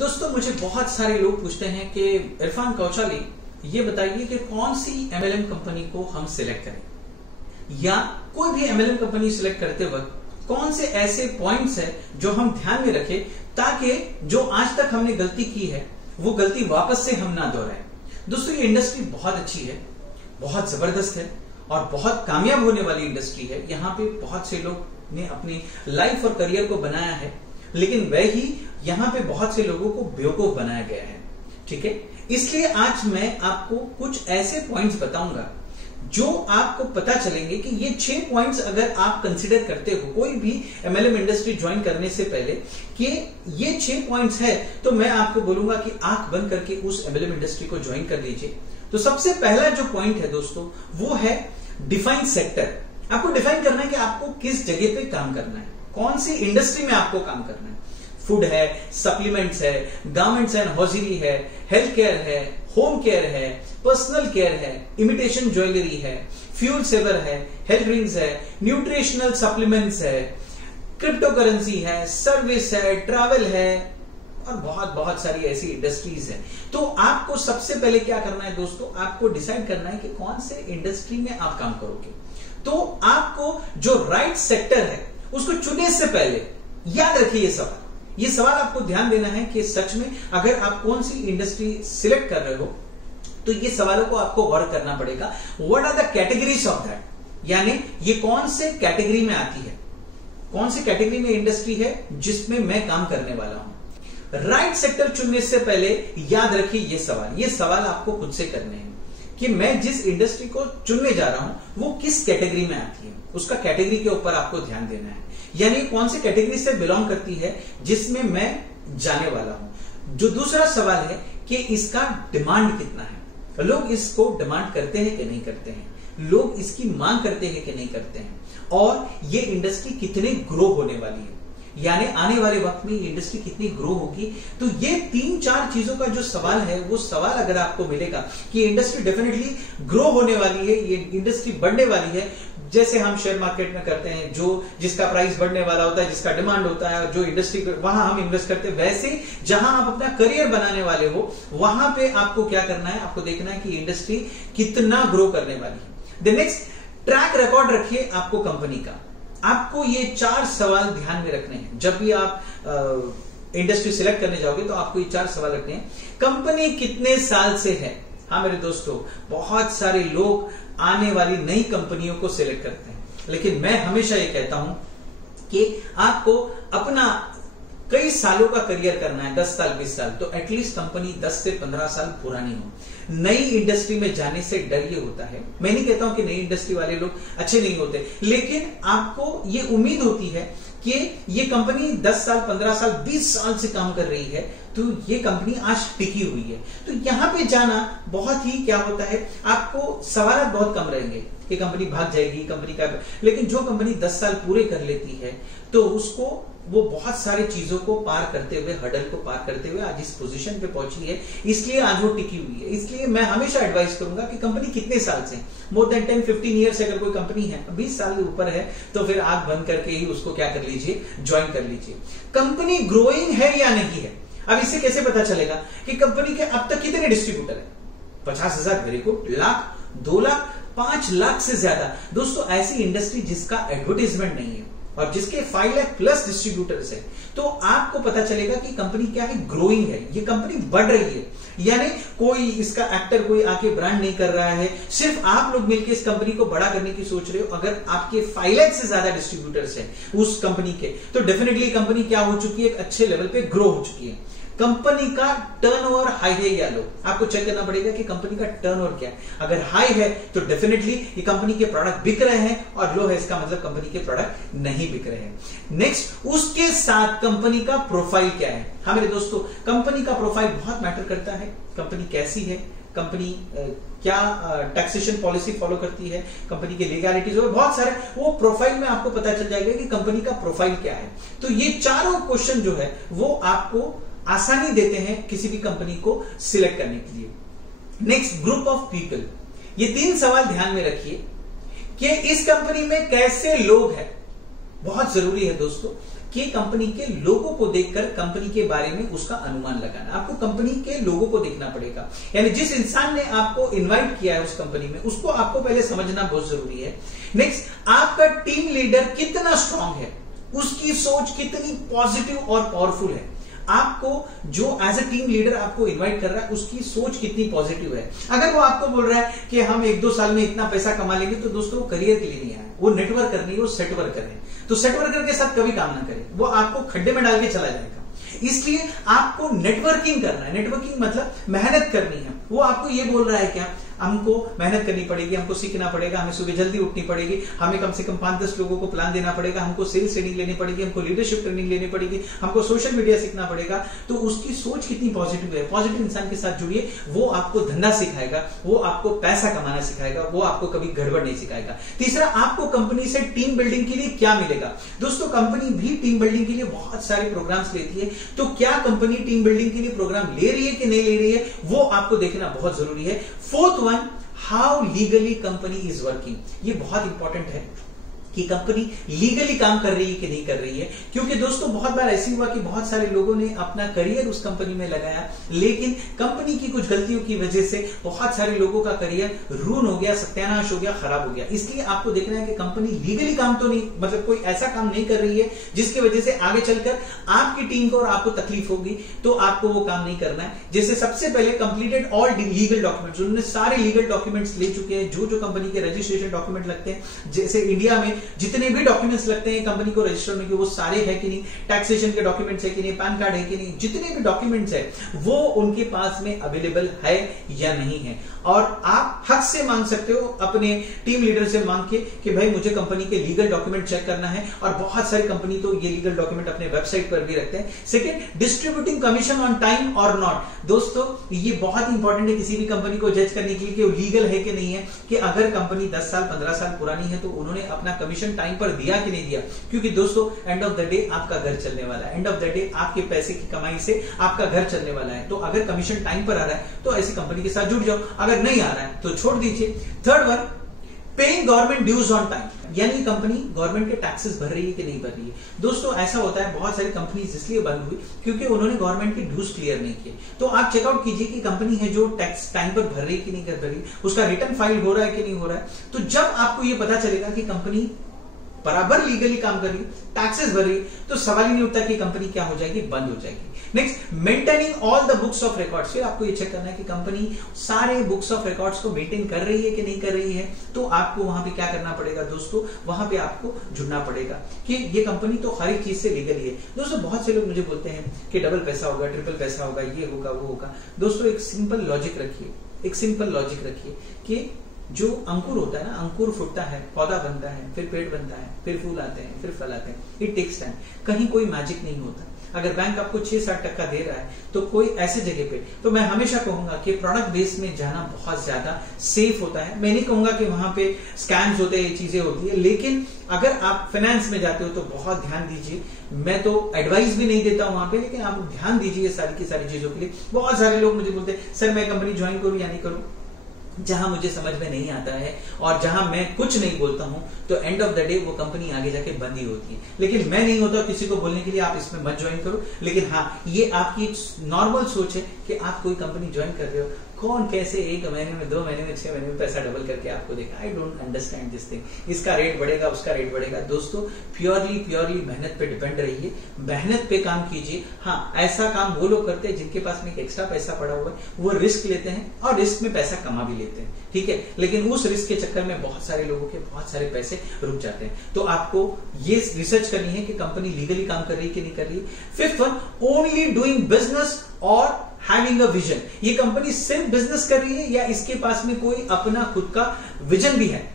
दोस्तों मुझे बहुत सारे लोग पूछते हैं कि इरफान कौचाली ये बताइए कि कौन सी एमएलएम कंपनी को हम सिलेक्ट करें या कोई भी एमएलएम कंपनी सिलेक्ट करते वक्त कौन से ऐसे पॉइंट्स है जो हम ध्यान में रखें ताकि जो आज तक हमने गलती की है वो गलती वापस से हम ना दोहराएं। दोस्तों ये इंडस्ट्री बहुत अच्छी है, बहुत जबरदस्त है और बहुत कामयाब होने वाली इंडस्ट्री है। यहाँ पे बहुत से लोग ने अपनी लाइफ और करियर को बनाया है, लेकिन वही यहाँ पे बहुत से लोगों को बेवकूफ बनाया गया है। ठीक है, इसलिए आज मैं आपको कुछ ऐसे पॉइंट्स बताऊंगा जो आपको पता चलेंगे कि ये 6 पॉइंट्स अगर आप कंसीडर करते हो कोई भी एमएलएम इंडस्ट्री ज्वाइन करने से पहले कि ये 6 पॉइंट्स है, तो मैं आपको बोलूंगा कि आंख बंद करके उस एमएलएम इंडस्ट्री को ज्वाइन कर लीजिए। तो सबसे पहला जो पॉइंट है दोस्तों वो है डिफाइन सेक्टर। आपको डिफाइन करना है कि आपको किस जगह पे काम करना है, कौन सी इंडस्ट्री में आपको काम करना है। फूड है, सप्लीमेंट्स है, गारमेंट्स एंड हॉजिरी है, हेल्थ केयर है, होम केयर है, पर्सनल केयर है, इमिटेशन ज्वेलरी है, फ्यूल सेवर है, हेल्थ ड्रिंक्स है, न्यूट्रिशनल सप्लीमेंट्स है, क्रिप्टो करेंसी है, सर्विस है, ट्रैवल है और बहुत बहुत सारी ऐसी इंडस्ट्रीज है। तो आपको सबसे पहले क्या करना है दोस्तों, आपको डिसाइड करना है कि कौन से इंडस्ट्री में आप काम करोगे। तो आपको जो राइट सेक्टर है उसको चुनने से पहले याद रखिए ये सवाल आपको ध्यान देना है कि सच में अगर आप कौन सी इंडस्ट्री सिलेक्ट कर रहे हो तो ये सवालों को आपको गौर करना पड़ेगा। What are the categories of that, यानी ये कौन से कैटेगरी में आती है, कौन सी कैटेगरी में इंडस्ट्री है जिसमें मैं काम करने वाला हूं। राइट सेक्टर चुनने से पहले याद रखिए ये सवाल आपको खुद से करने हैं कि मैं जिस इंडस्ट्री को चुनने जा रहा हूं वो किस कैटेगरी में आती है, उसका कैटेगरी के ऊपर आपको ध्यान देना है, यानी कौन सी कैटेगरी से बिलोंग करती है जिसमें मैं जाने वाला हूं। जो दूसरा सवाल है कि इसका डिमांड कितना है, लोग इसको डिमांड करते हैं कि नहीं करते हैं, लोग इसकी मांग करते हैं कि नहीं करते हैं, और ये इंडस्ट्री कितने ग्रो होने वाली है, यानी आने वाले वक्त में ये इंडस्ट्री कितनी ग्रो होगी। तो ये 3-4 चीजों का जो सवाल है वो सवाल अगर आपको मिलेगा कि इंडस्ट्री डेफिनेटली ग्रो होने वाली है, ये इंडस्ट्री बढ़ने वाली है, जैसे हम शेयर मार्केट में करते हैं, जो जिसका प्राइस बढ़ने वाला होता है, जिसका डिमांड होता है, जो इंडस्ट्री वहां हम इन्वेस्ट करते हैं, वैसे जहां आप अपना करियर बनाने वाले हो वहां पे आपको क्या करना है, आपको देखना है कि इंडस्ट्री कितना ग्रो करने वाली है। द नेक्स्ट, ट्रैक रिकॉर्ड रखिए आपको कंपनी का। आपको ये 4 सवाल ध्यान में रखने हैं जब भी आप इंडस्ट्री सिलेक्ट करने जाओगे, तो आपको ये 4 सवाल रखने हैं। कंपनी कितने साल से है। हाँ मेरे दोस्तों, बहुत सारे लोग आने वाली नई कंपनियों को सिलेक्ट करते हैं, लेकिन मैं हमेशा ये कहता हूं कि आपको अपना कई सालों का करियर करना है, 10 साल 20 साल, तो एटलीस्ट कंपनी 10 से 15 साल पुरानी हो। नई इंडस्ट्री में जाने से डर ये होता है, मैं नहीं कहता हूं कि नई इंडस्ट्री वाले लोग अच्छे नहीं होते, लेकिन आपको ये उम्मीद होती है कि ये कंपनी 10 साल 15 साल 20 साल से काम कर रही है, तो ये कंपनी आज टिकी हुई है। तो यहां पे जाना बहुत ही क्या होता है, आपको सवाल बहुत कम रहेंगे कि कंपनी भाग जाएगी, कंपनी का, लेकिन जो कंपनी 10 साल पूरे कर लेती है तो उसको वो बहुत सारी चीजों को पार करते हुए, हडल को पार करते हुए आज इस पोजीशन पे पहुंची है, इसलिए आज वो टिकी हुई है। इसलिए मैं हमेशा एडवाइस करूंगा कि कंपनी कितने साल से, मोर देन 10-15 ईयर से अगर कोई कंपनी है, 20 साल के ऊपर है, तो फिर आंख बंद करके ही उसको क्या कर लीजिए, ज्वाइन कर लीजिए। कंपनी ग्रोइंग है या नहीं है, अब इससे कैसे पता चलेगा कि कंपनी के अब तक कितने डिस्ट्रीब्यूटर है। 50,000 वेरी गुड, लाख, 2 लाख, 5 लाख से ज्यादा। दोस्तों ऐसी इंडस्ट्री जिसका एडवर्टाइजमेंट नहीं है और जिसके 5 लाख प्लस डिस्ट्रीब्यूटर्स है, तो आपको पता चलेगा कि कंपनी क्या है, ग्रोइंग है, ये कंपनी बढ़ रही है। यानी कोई इसका एक्टर कोई आके ब्रांड नहीं कर रहा है, सिर्फ आप लोग मिलकर इस कंपनी को बड़ा करने की सोच रहे हो। अगर आपके 5 लाख से ज्यादा डिस्ट्रीब्यूटर्स हैं उस कंपनी के, तो डेफिनेटली कंपनी क्या हो चुकी है, एक अच्छे लेवल पे ग्रो हो चुकी है। कंपनी का टर्नओवर हाई है या लो, आपको चेक करना पड़ेगा कि कंपनी का टर्नओवर क्या है। अगर हाई है तो डेफिनेटली ये कंपनी के प्रोडक्ट बिक रहे हैं, और लो है इसका मतलब कंपनी के प्रोडक्ट नहीं बिक रहे हैं। नेक्स्ट, उसके साथ कंपनी का प्रोफाइल क्या है। हाँ मेरे दोस्तों, कंपनी का प्रोफाइल बहुत मैटर करता है। कंपनी कैसी है, कंपनी क्या टैक्सेशन पॉलिसी फॉलो करती है, कंपनी के लीगैलिटीज और बहुत सारे, वो प्रोफाइल में आपको पता चल जाएगा कि कंपनी का प्रोफाइल क्या है। तो ये चारों क्वेश्चन जो है वो आपको आसानी देते हैं किसी भी कंपनी को सिलेक्ट करने के लिए। Next, group of people. ये 3 सवाल ध्यान में रखिए कि इस कंपनी में कैसे लोग हैं, बहुत जरूरी है दोस्तों। कि कंपनी के लोगों को देखकर कंपनी के बारे में उसका अनुमान लगाना। आपको कंपनी के लोगों को देखना पड़ेगा, यानी जिस इंसान ने आपको इनवाइट किया है उस कंपनी में, उसको आपको पहले समझना बहुत जरूरी है। नेक्स्ट, आपका टीम लीडर कितना स्ट्रांग है, उसकी सोच कितनी पॉजिटिव और पावरफुल है। आपको जो एज ए टीम लीडर आपको इनवाइट कर रहा है उसकी सोच कितनी पॉजिटिव है। अगर वो आपको बोल रहा है कि हम 1-2 साल में इतना पैसा कमा लेंगे, तो दोस्तों वो करियर के लिए नहीं आया, वो नेटवर्क करनी है, वो सेट वर्कर है। तो सेट वर्कर के साथ कभी काम ना करें, वो आपको खड्डे में डाल के चला जाएगा। इसलिए आपको नेटवर्किंग करना है। नेटवर्किंग मतलब मेहनत करनी है। वो आपको ये बोल रहा है क्या, हमको मेहनत करनी पड़ेगी, हमको सीखना पड़ेगा, हमें सुबह जल्दी उठनी पड़ेगी, हमें कम से कम 5-10 लोगों को प्लान देना पड़ेगा, हमको सेल्स ट्रेनिंग लेनी पड़ेगी, हमको लीडरशिप ट्रेनिंग लेनी पड़ेगी, हमको सोशल मीडिया सीखना पड़ेगा। तो उसकी सोच कितनी पॉजिटिव है। पॉजिटिव इंसान के साथ जुड़िए, वो आपको धंधा सिखाएगा, वो आपको पैसा कमाना सिखाएगा, वो आपको कभी गड़बड़ नहीं सिखाएगा। तीसरा, आपको कंपनी से टीम बिल्डिंग के लिए क्या मिलेगा। दोस्तों, कंपनी भी टीम बिल्डिंग के लिए बहुत सारे प्रोग्राम्स लेती है, तो क्या कंपनी टीम बिल्डिंग के लिए प्रोग्राम ले रही है कि नहीं ले रही है, वो आपको देखना बहुत जरूरी है। Fourth one, how legally company is working. ये बहुत इंपॉर्टेंट है कि कंपनी लीगली काम कर रही है कि नहीं कर रही है, क्योंकि दोस्तों बहुत बार ऐसी हुआ कि बहुत सारे लोगों ने अपना करियर उस कंपनी में लगाया, लेकिन कंपनी की कुछ गलतियों की वजह से बहुत सारे लोगों का करियर रून हो गया, सत्यानाश हो गया, खराब हो गया। इसलिए आपको देखना है कि कंपनी लीगली काम तो नहीं, मतलब कोई ऐसा काम नहीं कर रही है जिसकी वजह से आगे चलकर आपकी टीम को और आपको तकलीफ होगी, तो आपको वो काम नहीं करना है। जैसे सबसे पहले कंप्लीटेड ऑल लीगल डॉक्यूमेंट्स, उन्होंने सारे लीगल डॉक्यूमेंट्स ले चुके हैं, जो जो कंपनी के रजिस्ट्रेशन डॉक्यूमेंट लगते हैं। जैसे इंडिया में जितने भी डॉक्यूमेंट्स लगते हैं कंपनी को रजिस्टर होने के, वो सारे है कि नहीं, टैक्सेशन के डॉक्यूमेंट्स है कि नहीं, पैन कार्ड है कि नहीं, जितने भी डॉक्यूमेंट्स है वो उनके पास में अवेलेबल है या नहीं है। और आप हक से मांग सकते हो अपने टीम लीडर से मांग के कि भाई मुझे कंपनी के लीगल डॉक्यूमेंट चेक करना है, और बहुत सारी कंपनी तो ये लीगल डॉक्यूमेंट अपने वेबसाइट पर भी रखते हैं। Second, distributing commission on time और नॉट। दोस्तों, ये बहुत इंपॉर्टेंट है किसी भी कंपनी को जज करने के लिए कि वो लीगल है कि नहीं है, कि अगर कंपनी 10 साल 15 साल पुरानी है तो उन्होंने अपना कमीशन टाइम पर दिया कि नहीं दिया। क्योंकि दोस्तों, एंड ऑफ द डे आपका घर चलने वाला है, एंड ऑफ द डे आपके पैसे की कमाई से आपका घर चलने वाला है। तो अगर कमीशन टाइम पर आ रहा है तो ऐसी कंपनी के साथ जुड़ जाओ, अगर नहीं आ रहा है तो छोड़ दीजिए। Third one, paying government dues on time, यानी कंपनी गवर्नमेंट के टैक्सेस भर रही है कि नहीं भर रही है। दोस्तों, ऐसा होता है बहुत सारी कंपनीज इसलिए बंद हुई क्योंकि उन्होंने गवर्नमेंट के ड्यूज क्लियर नहीं किए। तो आप चेकआउट कीजिए कि कंपनी है जो टैक्स टाइम पर भर रही है कि नहीं कर रही, उसका रिटर्न फाइल हो रहा है कि नहीं हो रहा है। तो जब आपको यह पता चलेगा कि कंपनी बराबर लीगली काम कर रही, टैक्सेस भर रही, तो सवाल ही नहीं उठता कि कंपनी क्या हो जाएगी, बंद हो जाएगी। Next, maintaining all the books of records. फिर आपको ये चेक करना है कि कंपनी सारे बुक्स ऑफ रिकॉर्ड्स को मेंटेन कर रही है कि नहीं कर रही है। तो आपको वहां पे क्या करना पड़ेगा दोस्तों, वहां पे आपको जुड़ना पड़ेगा कि ये कंपनी तो हर एक चीज से लीगली है। दोस्तों, बहुत से लोग मुझे बोलते हैं कि डबल पैसा होगा, ट्रिपल पैसा होगा, ये होगा, वो होगा। दोस्तों, एक सिंपल लॉजिक रखिए, एक सिंपल लॉजिक रखिए कि जो अंकुर होता है ना, अंकुर फूटता है, पौधा बनता है, फिर पेड़ बनता है, फिर फूल आते हैं, फिर फल आते हैं। It takes time. कहीं कोई मैजिक नहीं होता। अगर बैंक आपको 6-7% दे रहा है तो कोई ऐसे जगह पे, तो मैं हमेशा कहूंगा कि प्रोडक्ट बेस में जाना बहुत ज्यादा सेफ होता है। मैं नहीं कहूंगा कि वहां पे स्कैम्स होते हैं, ये चीजें होती है, लेकिन अगर आप फाइनेंस में जाते हो तो बहुत ध्यान दीजिए। मैं तो एडवाइस भी नहीं देता हूं वहां पे, लेकिन आप ध्यान दीजिए सारी की सारी चीजों के लिए। बहुत सारे लोग मुझे बोलते हैं सर मैं कंपनी ज्वाइन करूं या नहीं करूं। जहां मुझे समझ में नहीं आता है और जहां मैं कुछ नहीं बोलता हूं तो एंड ऑफ द डे वो कंपनी आगे जाके बंद ही होती है। लेकिन मैं नहीं होता किसी को बोलने के लिए आप इसमें मत ज्वाइन करो। लेकिन हाँ, ये आपकी नॉर्मल सोच है कि आप कोई कंपनी ज्वाइन कर रहे हो, कौन कैसे 1 महीने में, 2 महीने में, 6 महीने में पैसा डबल करके आपको देगा। I don't understand this thing. इसका रेट बढ़ेगा, उसका रेट बढ़ेगा। दोस्तों, प्योरली मेहनत पे डिपेंड रहिए, मेहनत पे काम कीजिए। हाँ, ऐसा काम वो लोग करते हैं जिनके पास में एक एक्स्ट्रा पैसा पड़ा हुआ है, वो रिस्क लेते हैं और रिस्क में पैसा कमा भी लेते हैं, ठीक है। लेकिन उस रिस्क के चक्कर में बहुत सारे लोगों के बहुत सारे पैसे रुक जाते हैं। तो आपको ये रिसर्च करनी है कि कंपनी लीगली काम कर रही है कि नहीं कर रही है। Fifth one, only doing business और हैविंग अ विजन। ये कंपनी सिर्फ बिजनेस कर रही है या इसके पास में कोई अपना खुद का विजन भी है।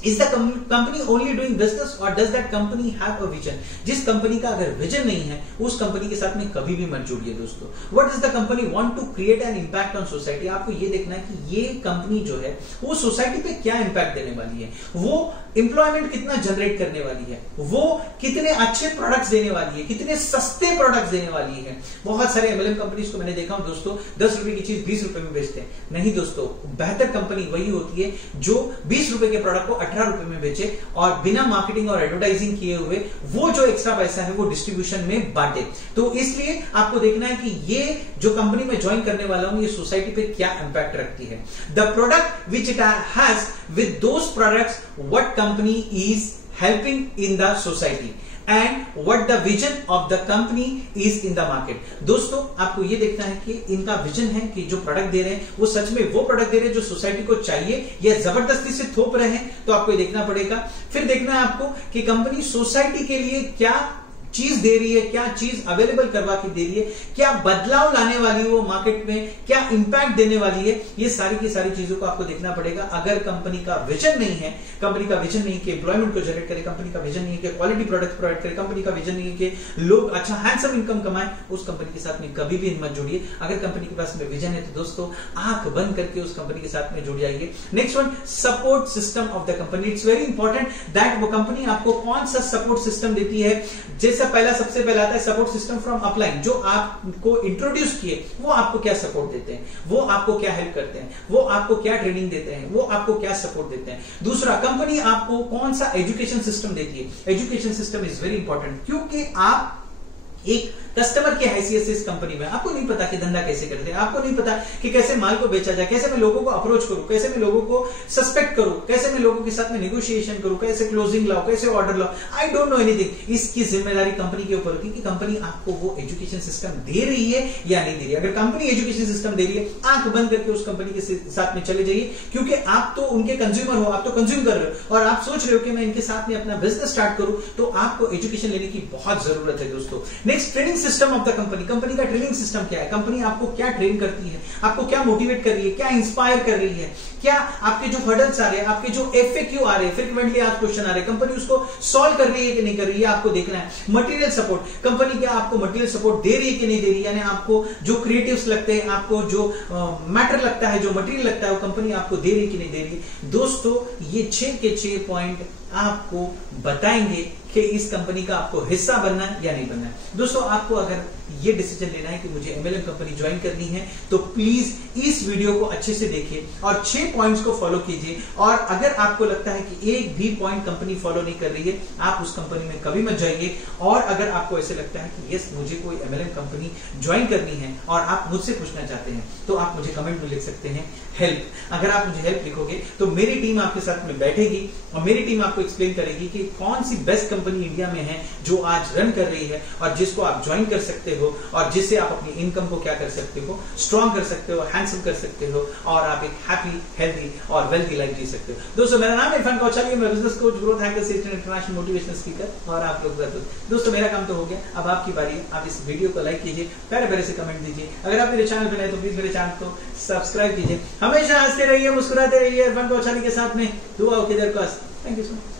Is the company only doing business or does that company have a vision? जिस कंपनी का अगर विजन नहीं है उस कंपनी के साथ में कभी भी मत जुड़िए दोस्तों। What does the company want to create an impact on society? आपको ये देखना है कि ये कंपनी जो है वो सोसाइटी पे क्या इंपैक्ट देने वाली है, वो एम्प्लॉयमेंट कितना जनरेट करने वाली है, वो कितने अच्छे प्रोडक्ट्स देने वाली है, कितने सस्ते प्रोडक्ट्स देने वाली है। बहुत सारे एमएलएम कंपनीज को मैंने देखा हूं दोस्तों, 10 रुपए की चीज 20 रुपए में बेचते हैं। नहीं दोस्तों, बेहतर कंपनी वही होती है जो 20 रुपए के प्रोडक्ट को 18 रुपए में बेचे और बिना मार्केटिंग और एडवर्टाइजिंग किए हुए वो जो एक्स्ट्रा पैसा है वो डिस्ट्रीब्यूशन में बांटे। तो इसलिए आपको देखना है कि ये जो कंपनी में ज्वाइन करने वाला हूं ये सोसाइटी पे क्या इंपैक्ट रखती है। The product which it has with those products what company is helping in the society and what the vision of the company is in the market. दोस्तों आपको ये देखना है कि इनका विजन है कि जो प्रोडक्ट दे रहे हैं वो सच में वो प्रोडक्ट दे रहे हैं जो सोसाइटी को चाहिए या जबरदस्ती से थोप रहे हैं, तो आपको ये देखना पड़ेगा। फिर देखना है आपको कि कंपनी सोसाइटी के लिए क्या चीज दे रही है, क्या चीज अवेलेबल करवा के दे रही है, क्या बदलाव लाने वाली है वो मार्केट में, क्या इंपैक्ट देने वाली है, ये सारी की सारी चीजों को आपको देखना पड़ेगा। अगर कंपनी का विजन नहीं है, कंपनी का विजन नहीं कि एम्प्लॉयमेंट को जनरेट करे, कंपनी का विजन नहीं है कि क्वालिटी प्रोडक्ट प्रोवाइड करे, कंपनी का विजन नहीं है कि लोग अच्छा हैंडसम इनकम कमाए, उस कंपनी के साथ में कभी भी मत जुड़िए। अगर कंपनी के पास में विजन है तो दोस्तों आंख बंद करके उस कंपनी के साथ में जुड़ जाइए। Next one, support system of the company. It's very important that वो कंपनी आपको कौन सा सपोर्ट सिस्टम देती है। जैसा सबसे पहला आता है सपोर्ट सिस्टम फ्रॉम अपलाइन, जो आपको इंट्रोड्यूस किए वो आपको क्या सपोर्ट देते हैं, वो आपको क्या हेल्प करते हैं, वो आपको क्या ट्रेनिंग देते हैं, वो आपको क्या सपोर्ट देते हैं। दूसरा, कंपनी आपको कौन सा एजुकेशन सिस्टम देती है। Education system is very important, क्योंकि आप एक कस्टमर की हैसियत से इस कंपनी में, आपको नहीं पता कि धंधा कैसे करते हैं, आपको नहीं पता कि कैसे माल को बेचा जाए, कैसे मैं लोगों को अप्रोच करूं, कैसे मैं लोगों को सस्पेक्ट करूं, कैसे मैं लोगों के साथ में नेगोशिएशन करूं, कैसे क्लोजिंग लाऊं, कैसे ऑर्डर लाऊं, आई डोंट नो एनीथिंग। इसकी जिम्मेदारी कंपनी के ऊपर होती है कि कंपनी आपको वो एजुकेशन सिस्टम दे रही है या नहीं दे रही है। अगर कंपनी एजुकेशन सिस्टम दे रही है, आंख बंद करके उस कंपनी के साथ में चले जाइए, क्योंकि आप तो उनके कंज्यूमर हो, आप तो कंज्यूम कर रहे हो और आप सोच रहे हो कि मैं इनके साथ में अपना बिजनेस स्टार्ट करूं, तो आपको एजुकेशन लेने की बहुत जरूरत है दोस्तों। Next, training system of the company. Company का ट्रेनिंग सिस्टम क्या है, कंपनी आपको क्या ट्रेन करती है, आपको क्या मोटिवेट कर रही है, क्या इंस्पायर कर रही है, क्या आपके जो हर्डल्स आ रहे हैं, आपके जो FAQ आ रहे हैं, फ्रीक्वेंटली आज क्वेश्चन आ रहे हैं, कंपनी उसको सॉल्व कर रही है कि नहीं कर रही है, आपको देखना है। मटेरियल सपोर्ट, कंपनी क्या आपको मटेरियल सपोर्ट दे रही है कि नहीं दे रही है, यानी आपको जो क्रिएटिव्स लगते हैं, आपको जो मैटर लगता है, जो मटेरियल लगता है, वो कंपनी आपको दे रही है कि नहीं दे रही है। दोस्तों ये 6 के 6 पॉइंट आपको बताएंगे कि इस कंपनी का आपको हिस्सा बनना है या नहीं बनना है। दोस्तों आपको अगर ये डिसीजन लेना है कि मुझे MLM कंपनी ज्वाइन करनी है, तो प्लीज इस वीडियो को अच्छे से देखिए और 6 पॉइंट्स को फॉलो कीजिए। और अगर आपको लगता है कि एक भी पॉइंट कंपनी फॉलो नहीं कर रही है, आप उस कंपनी में कभी मत जाइए। और अगर आपको ऐसे लगता है कि यस मुझे कोई MLM कंपनी ज्वाइन करनी है और आप मुझसे पूछना चाहते हैं, तो आप मुझे कमेंट में लिख सकते हैं हेल्प। अगर आप मुझे हेल्प लिखोगे तो मेरी टीम आपके साथ में बैठेगी और मेरी टीम आपको एक्सप्लेन करेगी कि कौन सी बेस्ट कंपनी इंडिया में है जो आज रन कर रही है और जिसको आप ज्वाइन कर सकते हो और जिससे आप अपनी इनकम को क्या कर सकते हो, स्ट्रॉन्ग कर सकते हो, हैंडसम कर सकते हो और आप एक हैप्पी, हेल्दी और वेल्थी लाइफ जी सकते हो। दोस्तों मेरा नाम है इरफान कौचाली, मैं business coach, growth hacker, international motivational speaker और आप लोग दोस्तों मेरा काम तो हो गया, अब आपकी बारी है। आप इस वीडियो को लाइक कीजिए, प्यारे प्यारे से कमेंट दीजिए। अगर आप मेरे चैनल पर नए तो प्लीज मेरे चैनल को सब्सक्राइब कीजिए। हमेशा हंसते रहिए, मुस्कुराते रहिए, इरफान कौचाली के साथ में दुआ हो के दरख्वास्त। Thank you so much.